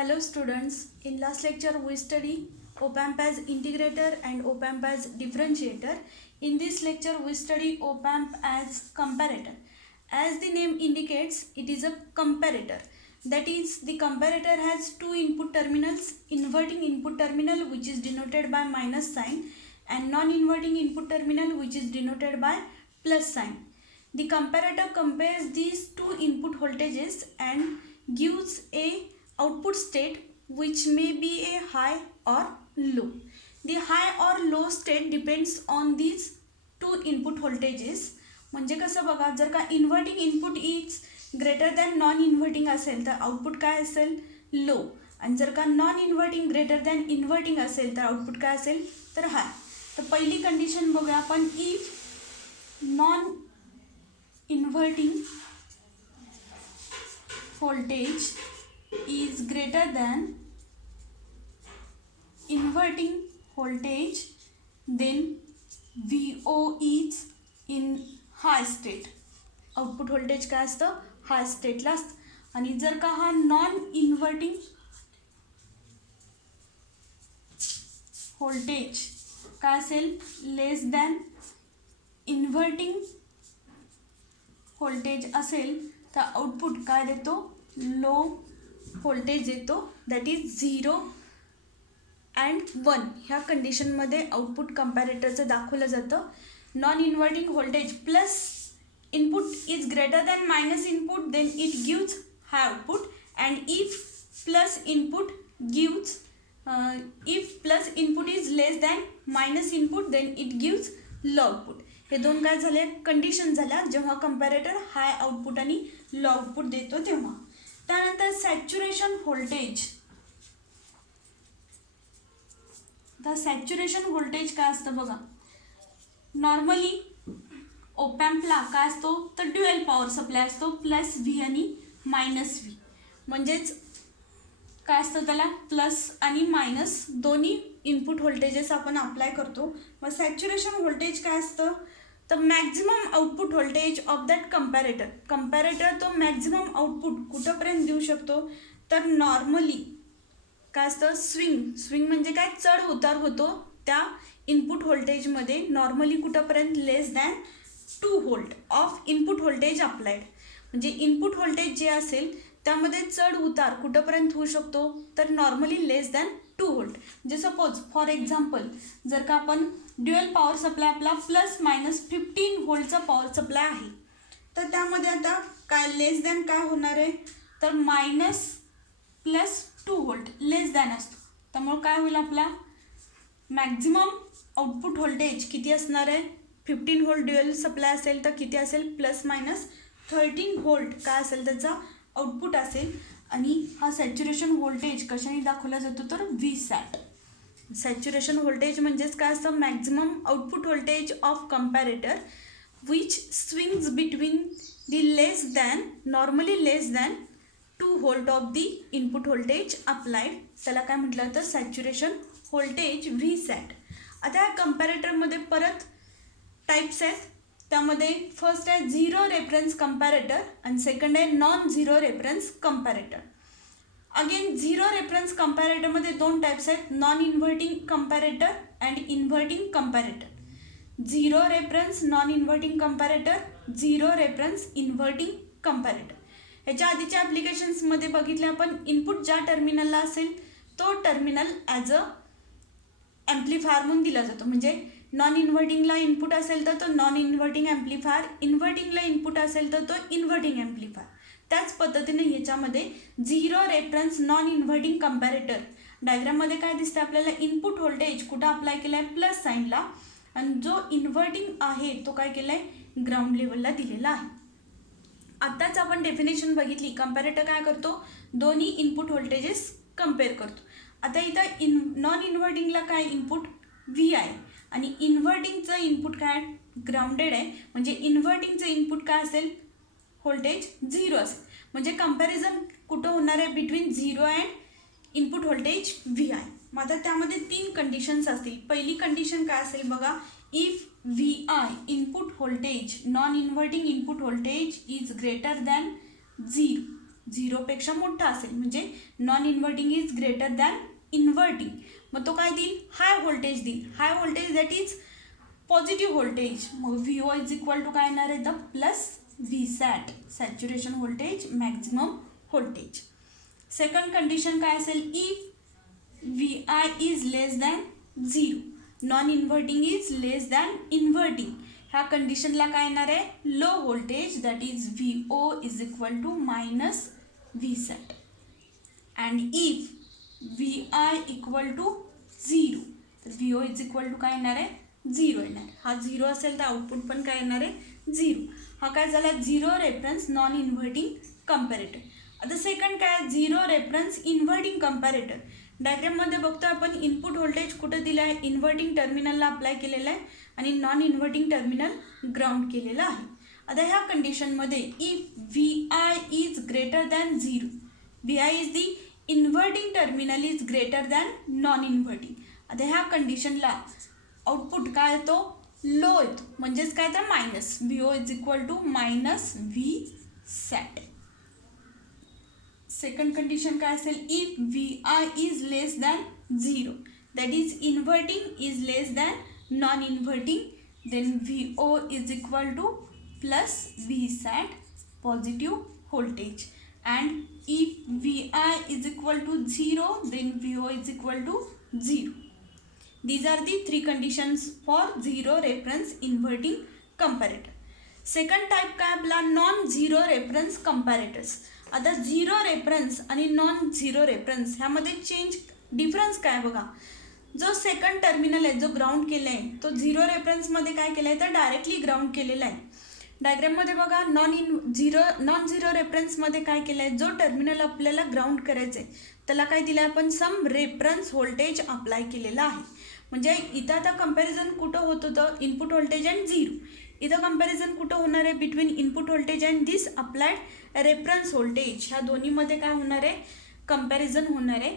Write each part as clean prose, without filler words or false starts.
Hello students, in last lecture we study op-amp as integrator and op-amp as differentiator. In this lecture we study op-amp as comparator. As the name indicates, it is a comparator. That is, the comparator has two input terminals, inverting input terminal which is denoted by minus sign and non-inverting input terminal which is denoted by plus sign. The comparator compares these two input voltages and gives a output state which may be a high or low. The high or low state depends on these two input voltages. म्हणजे कसं बघा, जर का inverting input is greater than non inverting असेल तर output काय असेल, low. आणि जर का non inverting greater than inverting असेल तर आउटपुट काय असेल, तर हाय. तर पहिली कंडिशन बघूया आपण, if non inverting voltage is greater than inverting voltage, then VO is in high state. Output voltage काय असतं, हाय स्टेटला असतं. आणि जर का हा नॉन इन्व्हर्टिंग व्होल्टेज काय असेल, लेस दॅन इन्व्हर्टिंग व्होल्टेज असेल तर आउटपुट काय देतो, लो व्होल्टेज देतो. That is 0 and 1. ह्या कंडिशनमध्ये आउटपुट कंपॅरेटरचं दाखवलं जातं. Non inverting voltage plus input is greater than minus input, then it gives high output. And if plus input gives if plus input is less than minus input, then it gives low output. हे दोन काय झाले, condition झाल्या जेव्हा comparator high output आणि low output देतो तेव्हा. त्यानंतर सॅच्युरेशन व्होल्टेज. तर सॅच्युरेशन व्होल्टेज काय असतं बघा, नॉर्मली ओपॅम्पला काय असतो, तर ड्युएल पॉवर सप्लाय असतो, प्लस व्ही आणि मायनस व्ही. म्हणजेच काय असतं त्याला, प्लस आणि मायनस दोन्ही इनपुट व्होल्टेजेस आपण अप्लाय करतो. मग सॅच्युरेशन व्होल्टेज काय असतं, तर maximum output voltage of that comparator. Comparator तो मॅक्झिमम आउटपुट कुठंपर्यंत देऊ शकतो, तर नॉर्मली काय असतं, स्विंग म्हणजे काय, चढ उतार होतो त्या इनपुट व्होल्टेजमध्ये. नॉर्मली कुठंपर्यंत, less than 2 volt of input voltage applied. म्हणजे इनपुट व्होल्टेज जे असेल त्यामध्ये चढ उतार कुठंपर्यंत होऊ शकतो, तर नॉर्मली लेस दॅन 2 व्होल्ट. म्हणजे सपोज फॉर एक्झाम्पल, जर का आपण ड्युएल पॉवर सप्लाय आपला प्लस मायनस 15 व्होल्टचा पॉवर सप्लाय आहे, तर त्यामध्ये आता काय लेस दॅन काय होणार आहे, तर मायनस प्लस 2 व्होल्ट लेस दॅन असतो. त्यामुळे काय होईल, आपला मॅक्झिमम आउटपुट व्होल्टेज किती असणार आहे, 15 व्होल्ट ड्युएल सप्लाय असेल तर किती असेल, प्लस मायनस 13 व्होल्ट काय असेल त्याचा आउटपुट असेल. आणि हा सॅच्युरेशन व्होल्टेज कशाने दाखवला जातो, तर व्ही सॅट. सॅच्युरेशन व्होल्टेज म्हणजेच काय असतं, maximum output voltage of comparator which swings between the less than, normally less than 2 volt of the input voltage applied. त्याला काय म्हटलं तर सॅच्युरेशन व्होल्टेज व्ही सॅट. आता या कंपॅरेटरमध्ये परत टाईप्स आहेत. त्यामध्ये फर्स्ट आहे झिरो रेफरन्स कंपॅरेटर आणि सेकंड आहे non zero reference comparator. Again zero reference कंपॅरेटरमध्ये दोन टाईप्स आहेत, non inverting comparator and inverting comparator. Zero reference non inverting comparator, zero reference inverting comparator. ह्याच्या आधीच्या ॲप्लिकेशन्समध्ये बघितले आपण, इनपुट ज्या टर्मिनलला असेल तो टर्मिनल ॲज अ ॲम्प्लिफायर म्हणून दिला जातो. म्हणजे नॉन इन्व्हर्टिंगला इनपुट असेल तर तो नॉन इन्व्हर्टिंग ॲम्प्लिफायर, इन्व्हर्टिंगला इनपुट असेल तर तो इन्व्हर्टिंग ॲम्प्लिफायर. त्याच पद्धतीने याच्यामध्ये zero reference non inverting comparator डायग्राममध्ये काय दिसतं आपल्याला, इनपुट व्होल्टेज कुठं अप्लाय केला आहे, प्लस साईनला, आणि जो इन्व्हर्टिंग आहे तो काय केला आहे, ग्राउंड लेवलला दिलेला आहे. आत्ताच आपण डेफिनेशन बघितली, कंपॅरेटर काय करतो, दोन्ही इनपुट व्होल्टेजेस कम्पेअर करतो. आता इथं नॉन इन्व्हर्टिंगला काय इनपुट व्ही आहे आणि इन्व्हर्टिंगचं इनपुट काय ग्राउंडेड आहे. म्हणजे इन्व्हर्टिंगचं इनपुट काय असेल, व्होल्टेज 0 असेल. म्हणजे कंपॅरिझन कुठं होणार आहे, between 0 and input voltage V आहे. मग आता त्यामध्ये 3 कंडिशन्स असतील. पहिली कंडिशन काय असेल बघा, if V I input voltage non inverting input voltage is greater than 0. झिरोपेक्षा मोठा असेल म्हणजे non inverting is greater than inverting, मग तो काय देईल, हाय व्होल्टेज देईल. High voltage that is positive voltage. मग V O is equal to काय येणार आहे, the plus V sat, saturation voltage maximum voltage. Second condition काय असेल, if V I is less than zero, non inverting is less than inverting, ह्या कंडिशनला काय येणार आहे, low voltage that is V O is equal to minus V sat. And if V I equal to zero, तर V O is equal to काय येणार आहे, zero येणार. हा झिरो असेल तर आउटपुट पण काय येणार आहे, झिरो. हा काय झाला, zero reference non inverting comparator. आता सेकंड काय, झिरो रेफरन्स इन्व्हर्टिंग कंपॅरेटर. डायग्राममध्ये बघतो आपण इनपुट व्होल्टेज कुठं दिलं आहे, इन्व्हर्टिंग टर्मिनलला अप्लाय केलेलं आहे आणि नॉन इन्व्हर्टिंग टर्मिनल ग्राउंड केलेलं आहे. आता ह्या कंडिशनमध्ये if V I is greater than zero, V I is the inverting terminal is greater than non inverting. आता ह्या कंडिशनला आउटपुट काय येतो, लो येतो, म्हणजेच काय तर minus V O is equal to minus V sat. Second condition काय असेल, if V I is less than zero, that is inverting is less than non inverting, then V O is equal to plus V sat positive voltage. And if V I is equal to zero, then V O is equal to zero. These are the three conditions for zero reference inverting comparator. Second type काय आपला, non zero reference comparators. आता zero reference आणि non zero reference ह्यामध्ये difference काय बघा. जो second terminal आहे, जो ग्राउंड केला आहे, तो झिरो रेफरन्समध्ये काय केलं आहे तर डायरेक्टली ग्राउंड केलेला आहे. डायग्राममध्ये बघा, नॉन झिरो रेफरन्समध्ये काय केलं आहे, जो टर्मिनल आपल्याला ग्राउंड करायचं आहे त्याला काय दिलं आहे आपण, सम रेफरन्स व्होल्टेज अप्लाय केलेला आहे. म्हणजे इथं आता कंपॅरिझन कुठं होत होतं, इनपुट व्होल्टेज अँड झिरो. इथं कंपॅरिझन कुठं होणार आहे, between input voltage and this applied reference voltage. ह्या दोन्हीमध्ये काय होणार आहे, कंपॅरिझन होणार आहे.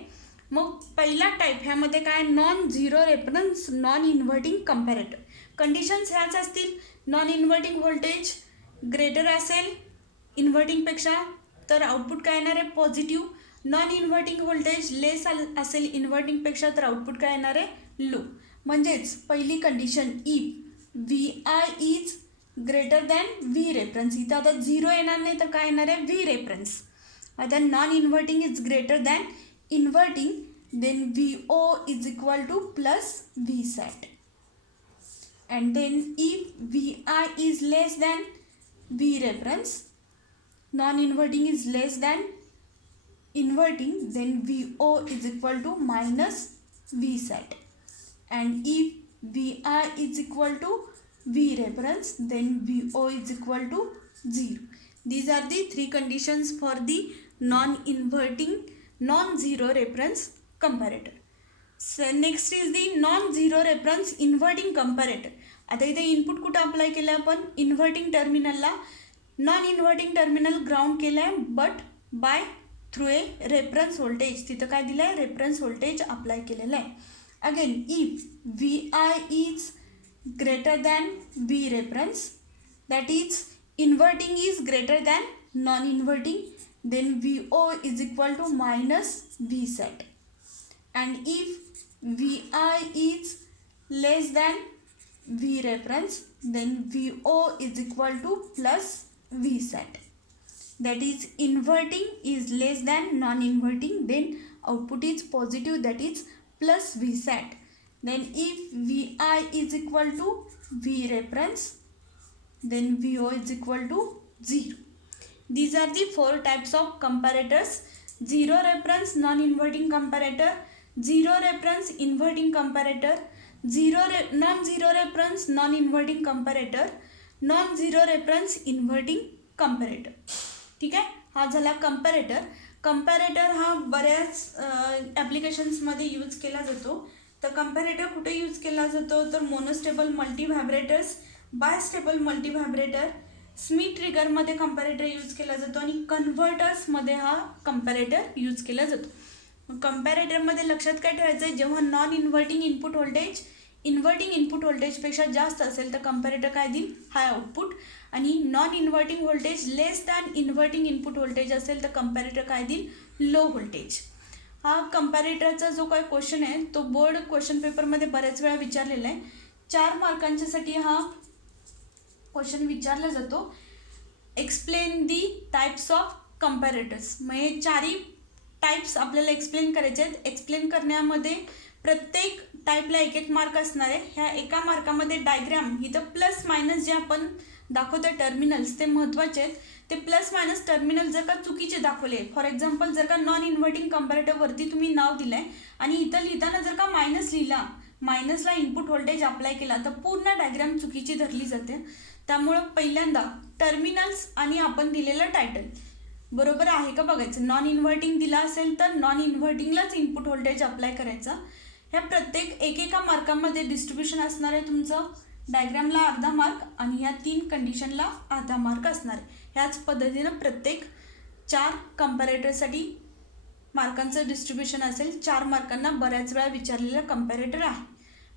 मग पहिला टाईप ह्यामध्ये काय, non zero reference non inverting comparator. Conditions ह्याच असतील, नॉन इन्व्हर्टिंग व्होल्टेज ग्रेटर असेल इन्व्हर्टिंगपेक्षा तर आउटपुट काय येणार आहे, पॉझिटिव्ह. नॉन इन्व्हर्टिंग व्होल्टेज लेस असेल इन्व्हर्टिंगपेक्षा तर आउटपुट काय येणार आहे, लो. म्हणजेच पहिली condition, if V I is greater than V reference, इथं आता झिरो येणार नाही तर काय येणार आहे, व्ही रेफरन्स. आता non inverting is greater than inverting, then V O is equal to plus V sat. And then if V I is less than V reference, non inverting is less than inverting, then V O is equal to minus V sat. And if Vi is equal to V reference, then Vo is equal to 0. These are the three conditions for the non-inverting, non-zero reference comparator. So next is the non-zero reference inverting comparator. आता इथे input कुठं apply केलं आहे आपण, inverting टर्मिनलला. Non inverting terminal ground केलं आहे but by through a reference voltage. तिथं काय दिलं आहे, रेफरन्स व्होल्टेज अप्लाय केलेलं आहे. Again, if Vi is greater than V reference, that is inverting is greater than non-inverting, then Vo is equal to minus V sat. And if Vi is less than V reference, then Vo is equal to plus V sat. That is inverting is less than non-inverting, then output is positive, that is plus V sat. Then if Vi is equal to V reference, then Vo is equal to 0. These are the four types of comparators: zero reference non-inverting comparator, zero reference inverting comparator, non-zero reference non-inverting comparator, non-zero reference inverting comparator. ठीक आहे, हा झाला comparator. Comparator हा बऱ्याच ॲप्लिकेशन्समध्ये use केला जातो. तर comparator कुठे यूज केला जातो, तर monostable multi vibrators, bistable multi vibrator, Schmitt ट्रिगरमध्ये कंपॅरेटर यूज केला जातो आणि कन्व्हर्टर्समध्ये हा कंपॅरेटर यूज केला जातो. कंपॅरेटरमध्ये लक्षात काय ठेवायचं आहे, जेव्हा non inverting input voltage inverting input व्होल्टेजपेक्षा जास्त असेल तर कंपॅरेटर काय देईल, हाय आउटपुट. आणि नॉन इन्व्हर्टिंग व्होल्टेज लेस दॅन इन्व्हर्टिंग इनपुट व्होल्टेज असेल तर कंपॅरेटर काय देईल, लो व्होल्टेज. हा कंपॅरेटरचा जो काय क्वेश्चन आहे तो बोर्ड क्वेश्चन पेपरमध्ये बऱ्याच वेळा विचारलेला आहे. 4 मार्कांच्यासाठी हा क्वेश्चन विचारला जातो. Explain the types of comparators. म्हणजे 4ही टाईप्स आपल्याला एक्सप्लेन करायचे आहेत. एक्सप्लेन करण्यामध्ये प्रत्येक टाईपला 1-1 मार्क असणार आहे. ह्या एका मार्कामध्ये डायग्राम इथं प्लस मायनस जे आपण दाखवतो टर्मिनल्स ते महत्त्वाचे आहेत. ते प्लस मायनस टर्मिनल जर का चुकीचे दाखवले, फॉर एक्झाम्पल जर का नॉन इन्व्हर्टिंग कंपॅरेटरवरती तुम्ही नाव दिलं आहे आणि इथं लिहिताना जर का मायनस लिहिला, मायनसला इनपुट व्होल्टेज अप्लाय केला तर पूर्ण डायग्राम चुकीची धरली जाते. त्यामुळं पहिल्यांदा टर्मिनल्स आणि आपण दिलेलं टायटल बरोबर आहे का बघायचं. नॉन इन्व्हर्टिंग दिला असेल तर नॉन इन्व्हर्टिंगलाच इनपुट व्होल्टेज अप्लाय करायचा. ह्या प्रत्येक एकेका मार्कामध्ये डिस्ट्रीब्युशन असणार आहे तुमचं. डायग्रामला अर्धा मार्क आणि ह्या 3 कंडिशनला अर्धा मार्क असणार आहे. ह्याच पद्धतीनं प्रत्येक 4 कंपॅरेटरसाठी मार्कांचं डिस्ट्रीब्युशन असेल. 4 मार्कांना बऱ्याच वेळा विचारलेला कंपॅरेटर आहे.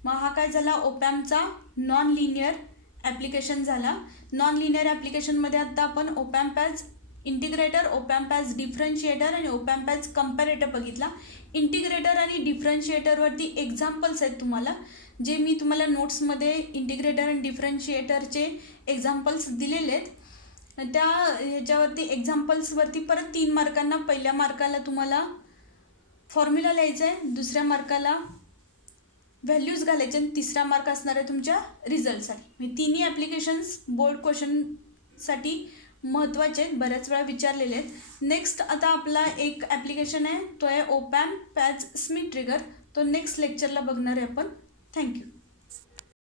मग हा काय झाला, ओपॅम्पचा नॉन लिनियर ॲप्लिकेशन झाला. नॉन लिनियर ॲप्लिकेशनमध्ये आता आपण op amp as integrator, op amp as differentiator आणि ओपॅम्प ॲज कंपॅरेटर बघितला. इंटिग्रेटर आणि डिफरन्शिएटरवरती एक्झाम्पल्स आहेत तुम्हाला, जे मी तुम्हाला नोट्समध्ये इंटिग्रेटर आणि डिफरन्शिएटरचे एक्झाम्पल्स दिलेले आहेत. त्या ह्याच्यावरती एक्झाम्पल्सवरती परत 3 मार्कांना, पहिल्या मार्काला तुम्हाला फॉर्म्युला लिहायचा आहे, दुसऱ्या मार्काला व्हॅल्यूज घालायचे आणि तिसरा मार्क असणार आहे तुमच्या रिझल्टसाठी. म्हणजे तिन्ही ॲप्लिकेशन्स बोर्ड क्वेश्चनसाठी महत्त्वाचे आहेत, बऱ्याच वेळा विचारलेले आहेत. नेक्स्ट आता आपला एक ॲप्लिकेशन आहे, तो आहे ओपॅम्प ॲज स्मिथ ट्रिगर. तो नेक्स्ट लेक्चरला बघणार आहे आपण. थँक्यू.